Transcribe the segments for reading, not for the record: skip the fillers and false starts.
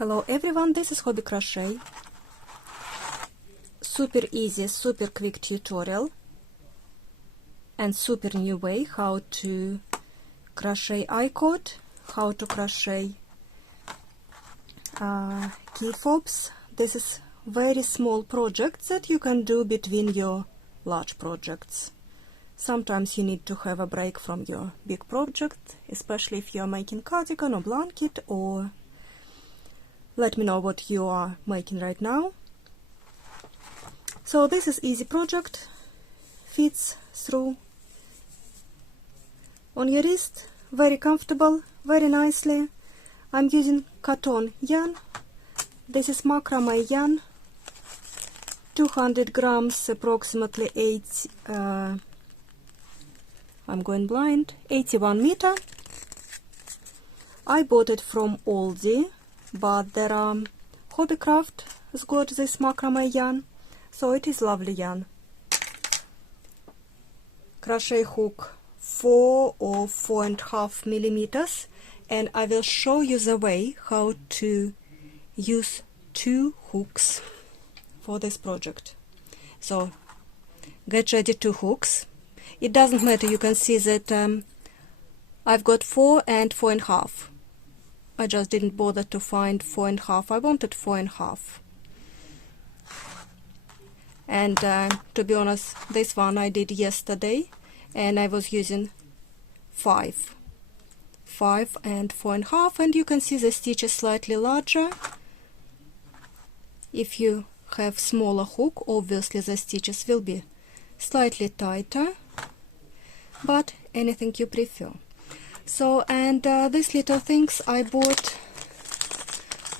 Hello everyone, this is Hobbi Crochet. Super easy, super quick tutorial and super new way how to crochet I-cord, how to crochet key fobs. This is very small projects that you can do between your large projects. Sometimes you need to have a break from your big project, especially if you are making cardigan or blanket, or let me know what you are making right now. So this is easy project, fits through on your wrist, very comfortable, very nicely. I'm using cotton yarn. This is macrame yarn, 200 grams, approximately 81 meter. I bought it from Aldi, but there are Hobbycraft has got this macrame yarn, so it is lovely yarn. Crochet hook 4 or 4.5 millimeters, and I will show you the way how to use 2 hooks for this project. So get ready 2 hooks. It doesn't matter, you can see that I've got 4 and 4.5. I just didn't bother to find 4.5. I wanted 4.5. And to be honest, this one I did yesterday, and I was using 5 and 4.5, and you can see the stitch is slightly larger. If you have smaller hook, obviously the stitches will be slightly tighter, but anything you prefer. So, and these little things I bought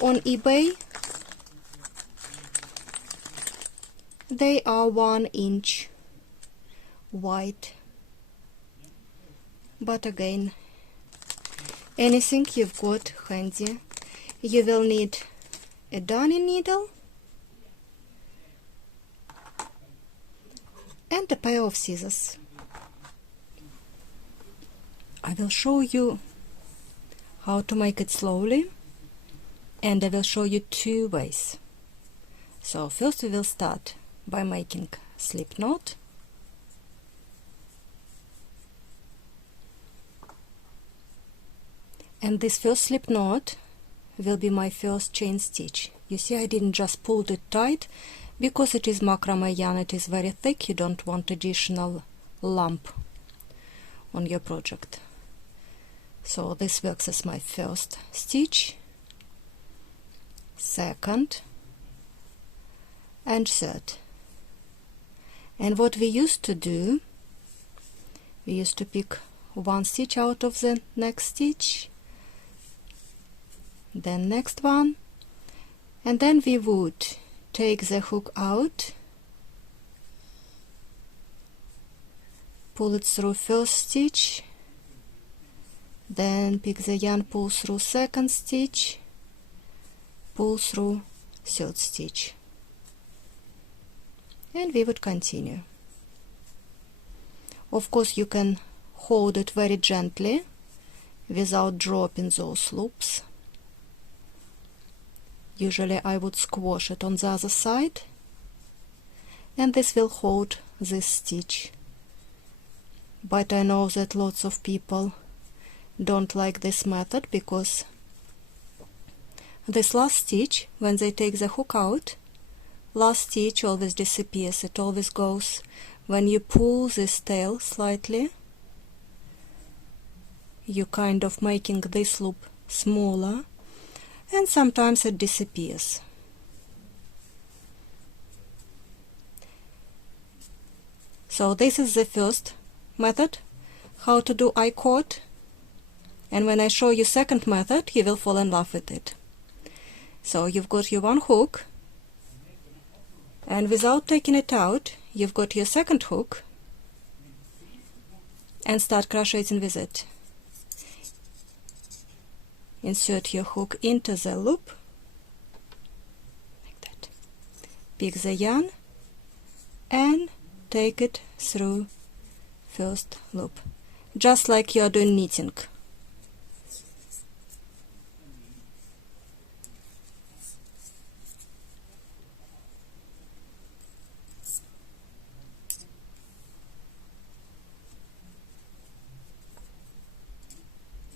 on eBay. They are 1 inch wide, but again, anything you've got handy. You will need a darning needle and a pair of scissors. I will show you how to make it slowly, and I will show you 2 ways. So first we will start by making slip knot. And this first slip knot will be my first chain stitch. You see, I didn't just pull it tight because it is macrame yarn, it is very thick, you don't want additional lump on your project. So this works as my first stitch, second and third. And what we used to do, we used to pick 1 stitch out of the next stitch, then next one, and then we would take the hook out, pull it through first stitch, then pick the yarn, pull through second stitch, pull through third stitch, and we would continue. Of course, you can hold it very gently without dropping those loops. Usually I would squash it on the other side, and this will hold this stitch. But I know that lots of people don't like this method, because this last stitch, when they take the hook out, last stitch always disappears. It always goes when you pull this tail slightly, you kind of making this loop smaller, and sometimes it disappears. So this is the first method, how to do I-cord. And when I show you second method, you will fall in love with it. So you've got your 1 hook, and without taking it out, you've got your second hook, and start crocheting with it. Insert your hook into the loop, like that. Pick the yarn and take it through first loop, just like you are doing knitting.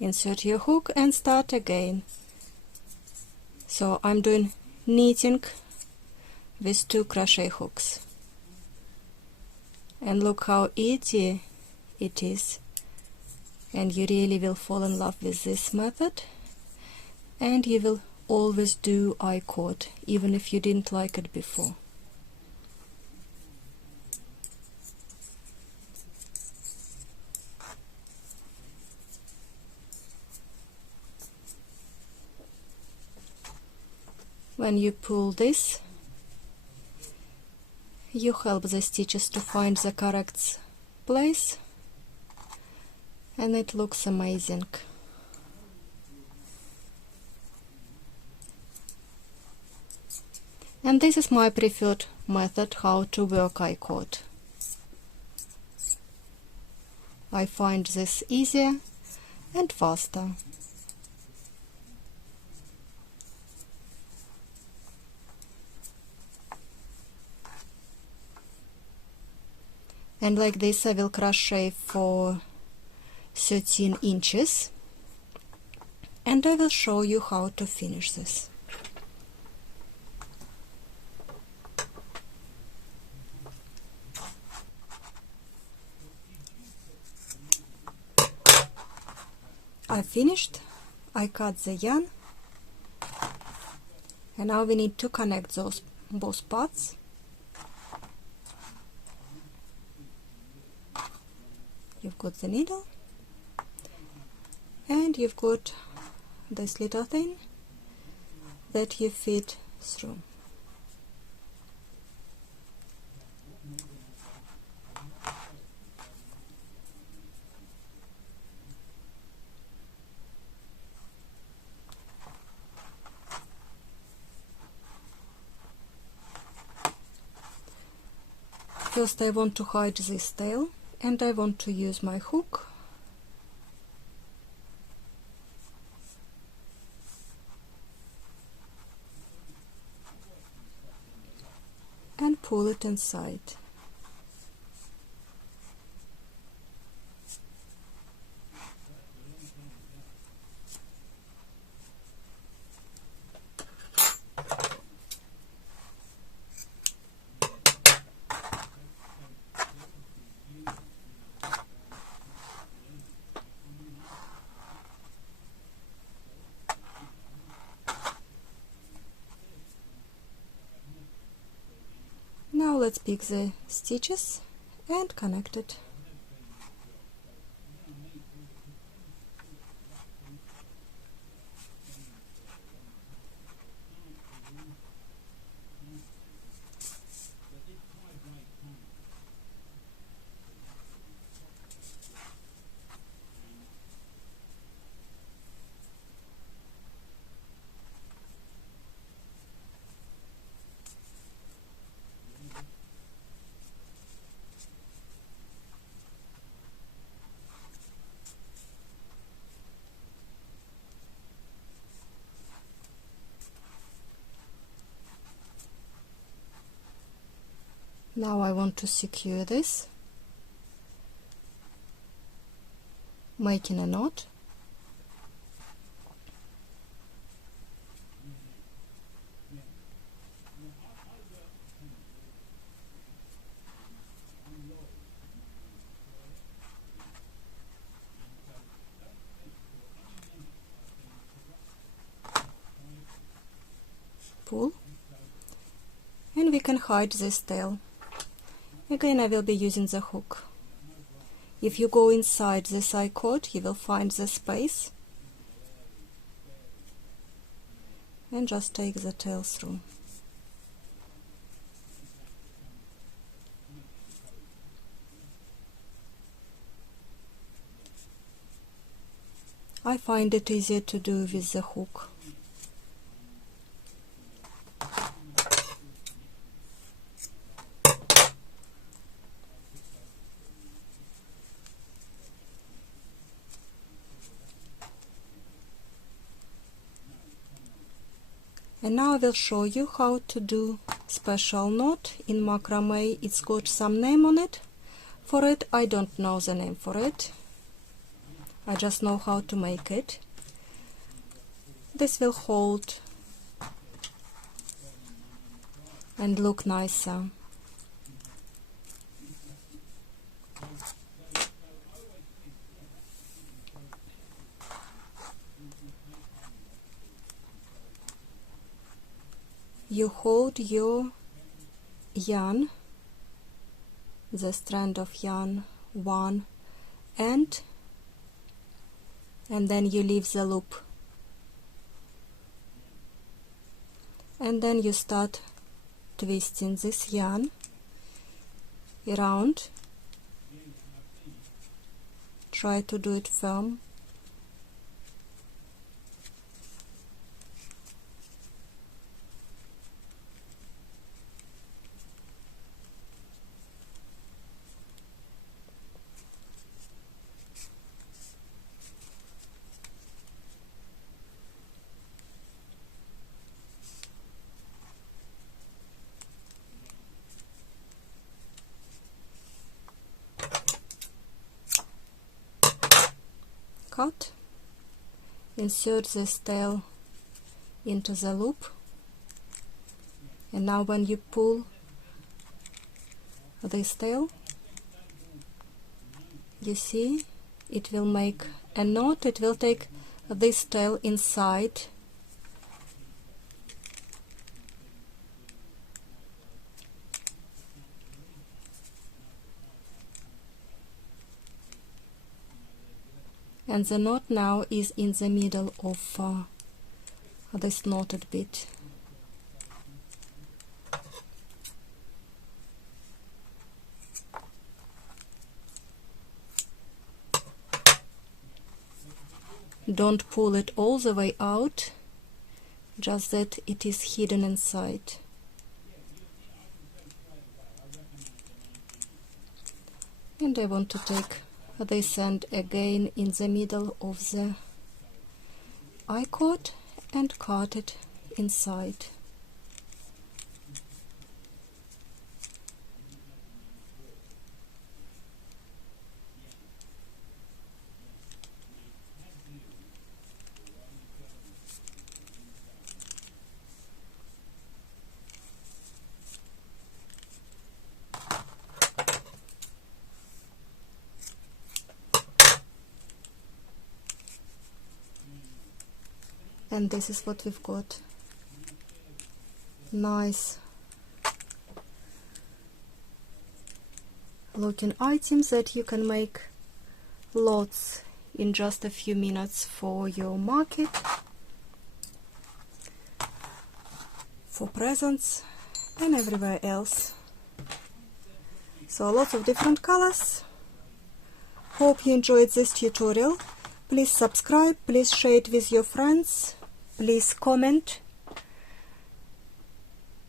insert your hook and start again. So I'm doing knitting with 2 crochet hooks, and look how easy it is, and you really will fall in love with this method, and you will always do I-cord even if you didn't like it before. When you pull this, you help the stitches to find the correct place, and it looks amazing. And this is my preferred method how to work I-cord. I find this easier and faster. And like this I will crochet for 13 inches, and I will show you how to finish this. I finished. I cut the yarn, and now we need to connect those both parts. You've got the needle, and you've got this little thing that you feed through. First I want to hide this tail, and I want to use my hook and pull it inside. Now let's pick the stitches and connect it. Now I want to secure this, making a knot. Pull, and we can hide this tail. Again, I will be using the hook. If you go inside this I-cord, you will find the space, and just take the tail through. I find it easier to do with the hook. And now I will show you how to do special knot in macrame. It's got some name on it. For it, I don't know the name for it. I just know how to make it. This will hold and look nicer. You hold your yarn, the strand of yarn, one end, and then you leave the loop, and then you start twisting this yarn around. Try to do it firm. Cut, insert this tail into the loop, and now when you pull this tail, you see it will make a knot. It will take this tail inside, and the knot now is in the middle of this knotted bit. Don't pull it all the way out, just that it is hidden inside. And I want to take this end again in the middle of the I-cord and cut it inside. And this is what we've got. Nice looking items that you can make lots in just a few minutes for your market, for presents and everywhere else. So lots of different colors. Hope you enjoyed this tutorial. Please subscribe, please share it with your friends. Please comment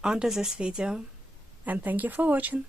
under this video, and thank you for watching.